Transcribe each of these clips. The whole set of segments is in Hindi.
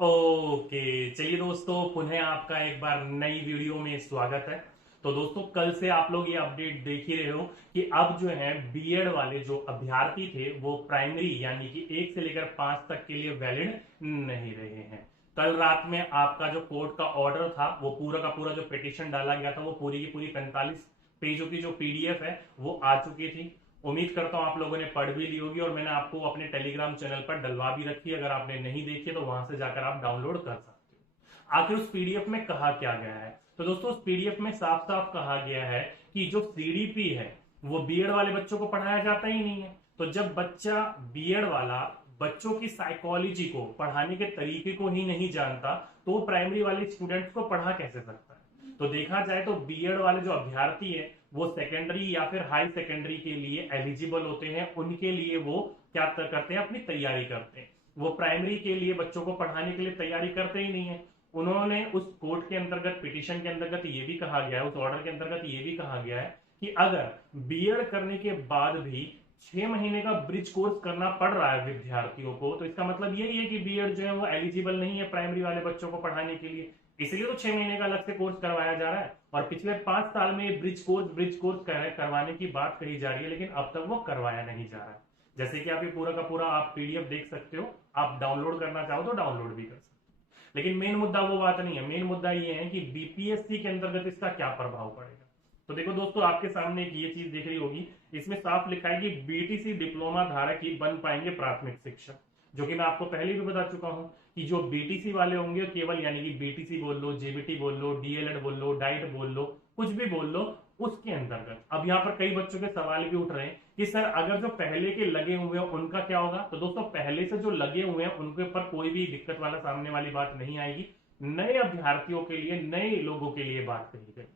ओके, चलिए दोस्तों, पुनः आपका एक बार नई वीडियो में स्वागत है। तो दोस्तों, कल से आप लोग ये अपडेट देख ही रहे हो कि अब जो है बीएड वाले जो अभ्यर्थी थे वो प्राइमरी यानी कि 1 से लेकर 5 तक के लिए वैलिड नहीं रहे हैं। कल रात में आपका जो कोर्ट का ऑर्डर था, वो पूरा का पूरा जो पिटीशन डाला गया था, वो पूरी की पूरी 45 पेजों की जो पीडीएफ है वो आ चुकी थी। उम्मीद करता हूं आप लोगों ने पढ़ भी ली होगी और मैंने आपको अपने टेलीग्राम चैनल पर डलवा भी रखी है। अगर आपने नहीं देखी तो वहां से जाकर आप डाउनलोड कर सकते हो। आखिर उस पीडीएफ में कहा क्या गया है? तो दोस्तों, उस पीडीएफ में साफ साफ कहा गया है कि जो सीडीपी है वो बीएड वाले बच्चों को पढ़ाया जाता ही नहीं है। तो जब बच्चा बीएड वाला बच्चों की साइकोलॉजी को पढ़ाने के तरीके को ही नहीं जानता तो वो प्राइमरी वाले स्टूडेंट्स को पढ़ा कैसे सकता है? तो देखा जाए तो बीएड वाले जो अभ्यर्थी है वो सेकेंडरी या फिर हाई सेकेंडरी के लिए एलिजिबल होते हैं। उनके लिए वो क्या करते हैं, अपनी तैयारी करते हैं। वो प्राइमरी के लिए बच्चों को पढ़ाने के लिए तैयारी करते ही नहीं है। उन्होंने उस कोर्ट के अंतर्गत, पिटीशन के अंतर्गत ये भी कहा गया है, उस ऑर्डर के अंतर्गत ये भी कहा गया है कि अगर बीएड करने के बाद भी 6 महीने का ब्रिज कोर्स करना पड़ रहा है विद्यार्थियों को, तो इसका मतलब यही है कि बीएड जो है वो एलिजिबल नहीं है प्राइमरी वाले बच्चों को पढ़ाने के लिए। इसलिए तो 6 महीने का अलग से कोर्स करवाया जा रहा है और पिछले 5 साल में ब्रिज कोर्स करवाने की बात कही जा रही है, लेकिन अब तक वो करवाया नहीं जा रहा है। जैसे कि आप ये पूरा का पूरा आप पीडीएफ देख सकते हो, आप डाउनलोड करना चाहो तो डाउनलोड भी कर सकते हो। लेकिन मेन मुद्दा वो बात नहीं है। मेन मुद्दा ये है कि बीपीएससी के अंतर्गत इसका क्या प्रभाव पड़ेगा। तो देखो दोस्तों, आपके सामने एक ये चीज दिख रही होगी, इसमें साफ लिखा है कि बीटीसी डिप्लोमा धारक ही बन पाएंगे प्राथमिक शिक्षक। जो कि मैं आपको पहले भी बता चुका हूं कि जो बीटीसी वाले होंगे केवल, यानी कि बीटीसी बोल लो, जेबीटी बोल लो, डीएलएड बोल लो, डाइट बोल लो, कुछ भी बोल लो, उसके अंतर्गत अब यहाँ पर कई बच्चों के सवाल भी उठ रहे हैं कि सर अगर जो पहले के लगे हुए हैं उनका क्या होगा। तो दोस्तों, पहले से जो लगे हुए हैं उनके ऊपर कोई भी दिक्कत वाला सामने वाली बात नहीं आएगी। नए अभ्यर्थियों के लिए, नए लोगों के लिए बात कही गई।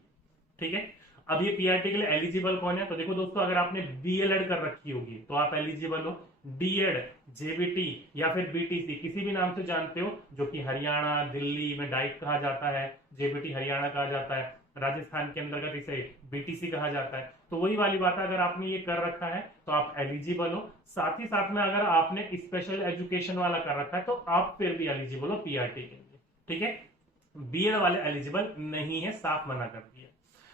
ठीक है। अब ये पीआरटी के लिए एलिजिबल कौन है? तो देखो दोस्तों, अगर आपने बीएलएड कर रखी होगी तो आप एलिजिबल हो। डीएड, जेबीटी या फिर बीटीसी किसी भी नाम से जानते हो, जो कि हरियाणा, दिल्ली में डाइट कहा जाता है, जेबीटी हरियाणा कहा जाता है, राजस्थान के अंतर्गत इसे बीटीसी कहा जाता है। तो वही वाली बात है, अगर आपने ये कर रखा है तो आप एलिजिबल हो। साथ ही साथ में अगर आपने स्पेशल एजुकेशन वाला कर रखा है तो आप फिर भी एलिजिबल हो पीआरटी के लिए। ठीक है। बीएड वाले एलिजिबल नहीं है, साफ मना कर दिया।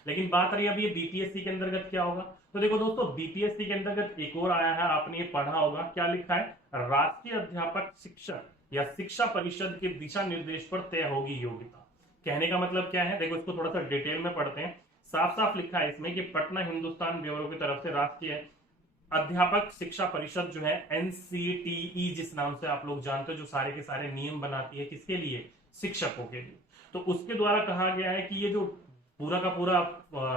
लेकिन बात रही अब ये बीपीएससी के अंतर्गत क्या होगा। तो देखो दोस्तों, बीपीएससी के अंतर्गत एक और आया है, आपने ये पढ़ा होगा, क्या लिखा है? राष्ट्रीय अध्यापक शिक्षक या शिक्षा परिषद के दिशा निर्देश पर तय होगी योग्यता। कहने का मतलब क्या है, देखो इसको थोड़ा सा डिटेल में पढ़ते हैं। साफ साफ लिखा है इसमें कि पटना हिंदुस्तान ब्यूरो की तरफ से राष्ट्रीय अध्यापक शिक्षा परिषद जो है, एनसीटीई जिस नाम से आप लोग जानते हो, जो सारे के सारे नियम बनाती है, किसके लिए? शिक्षकों के लिए। तो उसके द्वारा कहा गया है कि ये जो पूरा का पूरा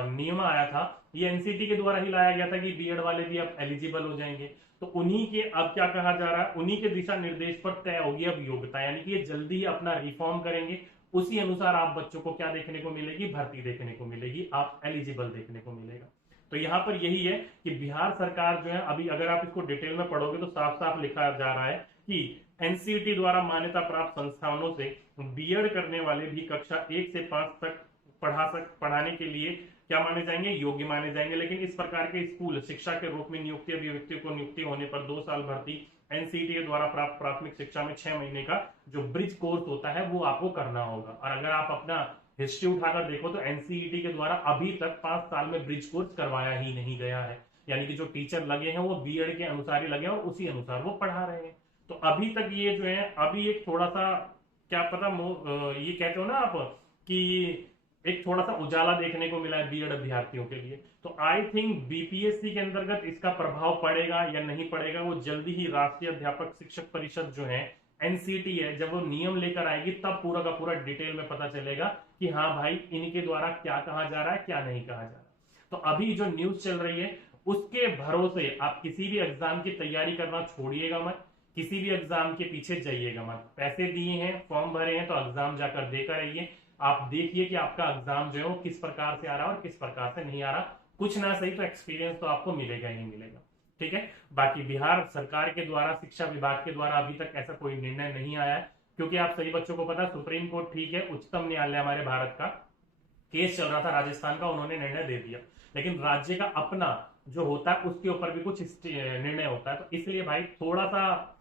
नियम आया था, ये एनसीटी के द्वारा ही लाया गया था कि बीएड वाले भी अब एलिजिबल हो जाएंगे। तो उन्हीं के अब क्या कहा जा रहा है, उन्हीं के दिशा निर्देश पर तय होगी अब योग्यता, यानी कि ये जल्दी ही अपना रिफॉर्म करेंगे। उसी अनुसार आप बच्चों को क्या देखने को मिलेगी? भर्ती देखने को मिलेगी, आप एलिजिबल देखने को मिलेगा। तो यहाँ पर यही है कि बिहार सरकार जो है, अभी अगर आप इसको डिटेल में पढ़ोगे तो साफ साफ लिखा जा रहा है कि एनसीटी द्वारा मान्यता प्राप्त संस्थानों से बीएड करने वाले भी कक्षा 1 से 5 तक पढ़ाने के लिए क्या माने जाएंगे? योग्य माने जाएंगे। लेकिन इस प्रकार के स्कूल शिक्षा के रूप में नियुक्ति अभिव्यक्ति को नियुक्ति होने पर 2 साल भर्ती एनसीटी के द्वारा प्राप्त प्राथमिक शिक्षा में 6 महीने का जो ब्रिज कोर्स होता है वो आपको करना होगा। और अगर आप अपना हिस्ट्री उठाकर देखो तो एनसीईटी के द्वारा अभी तक 5 साल में ब्रिज कोर्स करवाया ही नहीं गया है। यानी कि जो टीचर लगे हैं वो बीएड के अनुसार ही लगे हैं और उसी अनुसार वो पढ़ा रहे हैं। तो अभी तक ये जो है, अभी एक थोड़ा सा क्या पता, ये कहते हो ना आप कि एक थोड़ा सा उजाला देखने को मिला है बीएड अभ्यर्थियों के लिए। तो आई थिंक बीपीएससी के अंतर्गत इसका प्रभाव पड़ेगा या नहीं पड़ेगा, वो जल्दी ही राष्ट्रीय अध्यापक शिक्षक परिषद जो है, एनसीटी है, जब वो नियम लेकर आएगी तब पूरा का पूरा डिटेल में पता चलेगा कि हाँ भाई, इनके द्वारा क्या कहा जा रहा है, क्या नहीं कहा जा रहा। तो अभी जो न्यूज चल रही है उसके भरोसे आप किसी भी एग्जाम की तैयारी करना छोड़िएगा मत, किसी भी एग्जाम के पीछे जाइएगा मत। पैसे दिए हैं, फॉर्म भरे हैं, तो एग्जाम जाकर देकर रहिए। आप देखिए कि आपका एग्जाम जो है वो किस प्रकार से आ रहा है और किस प्रकार से नहीं आ रहा। कुछ ना सही तो एक्सपीरियंस तो आपको मिलेगा ही मिलेगा। ठीक है। बाकी बिहार सरकार के द्वारा, शिक्षा विभाग के द्वारा अभी तक ऐसा कोई निर्णय नहीं आया है, क्योंकि आप सभी बच्चों को पता है सुप्रीम कोर्ट, ठीक है, उच्चतम न्यायालय हमारे भारत का केस चल रहा था राजस्थान का, उन्होंने निर्णय दे दिया। लेकिन राज्य का अपना जो होता है उसके ऊपर भी कुछ निर्णय होता है। तो इसलिए भाई थोड़ा सा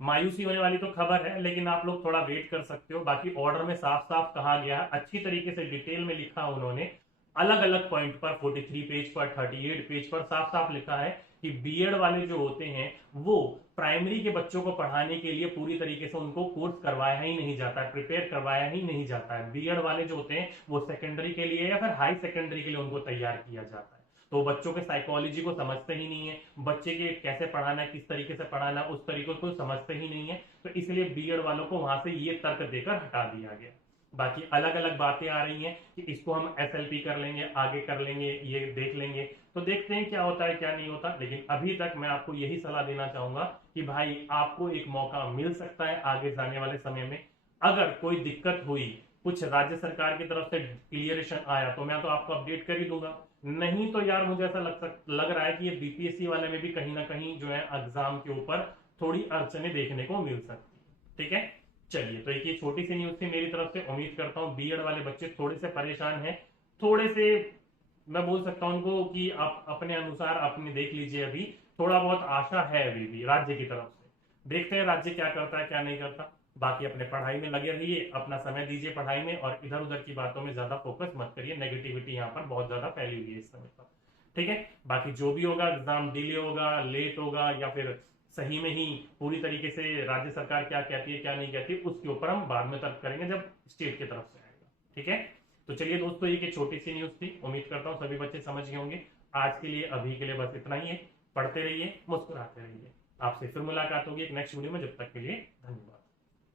मायूसी होने वाली तो खबर है, लेकिन आप लोग थोड़ा वेट कर सकते हो। बाकी ऑर्डर में साफ साफ कहा गया है, अच्छी तरीके से डिटेल में लिखा उन्होंने, अलग अलग पॉइंट पर 43 पेज पर 38 पेज पर साफ साफ लिखा है कि बीएड वाले जो होते हैं वो प्राइमरी के बच्चों को पढ़ाने के लिए पूरी तरीके से उनको कोर्स करवाया ही नहीं जाता है, प्रिपेयर करवाया ही नहीं जाता है। बीएड वाले जो होते हैं वो सेकेंडरी के लिए या फिर हाई सेकेंडरी के लिए उनको तैयार किया जाता है। तो बच्चों के साइकोलॉजी को समझते ही नहीं है, बच्चे के कैसे पढ़ाना है, किस तरीके से पढ़ाना है, उस तरीके को समझते ही नहीं है। तो इसलिए बीएड वालों को वहां से ये तर्क देकर हटा दिया गया। बाकी अलग अलग बातें आ रही हैं कि इसको हम एसएलपी कर लेंगे, आगे कर लेंगे, ये देख लेंगे। तो देखते हैं क्या होता है क्या नहीं होता। लेकिन अभी तक मैं आपको यही सलाह देना चाहूंगा कि भाई आपको एक मौका मिल सकता है आगे जाने वाले समय में। अगर कोई दिक्कत हुई, कुछ राज्य सरकार की तरफ से क्लियरेशन आया तो मैं तो आपको अपडेट कर ही दूंगा। नहीं तो यार मुझे ऐसा लग रहा है कि ये बीपीएससी वाले में भी कहीं ना कहीं जो है एग्जाम के ऊपर थोड़ी अड़चने देखने को मिल सकती है। ठीक है, चलिए, तो एक ये छोटी सी न्यूज थी मेरी तरफ से। उम्मीद करता हूँ बीएड वाले बच्चे थोड़े से परेशान हैं, थोड़े से मैं बोल सकता हूँ उनको कि आप अपने अनुसार अपने देख लीजिए। अभी थोड़ा बहुत आशा है अभी भी राज्य की तरफ से। देखते हैं राज्य क्या करता है क्या नहीं करता। बाकी अपने पढ़ाई में लगे रहिए, अपना समय दीजिए पढ़ाई में, और इधर उधर की बातों में ज्यादा फोकस मत करिए। नेगेटिविटी यहाँ पर बहुत ज्यादा फैली हुई है इस समय पर। ठीक है, बाकी जो भी होगा, एग्जाम डिले होगा, लेट होगा, या फिर सही में ही पूरी तरीके से राज्य सरकार क्या कहती है क्या नहीं कहती, उसके ऊपर हम बाद में तर्क करेंगे जब स्टेट की तरफ से आएगा। ठीक है, तो चलिए दोस्तों, ये छोटी सी न्यूज थी। उम्मीद करता हूँ सभी बच्चे समझ गए होंगे। आज के लिए अभी के लिए बस इतना ही है। पढ़ते रहिए, मुस्कुराते रहिए। आपसे फिर मुलाकात होगी एक नेक्स्ट वीडियो में। जब तक के लिए धन्यवाद।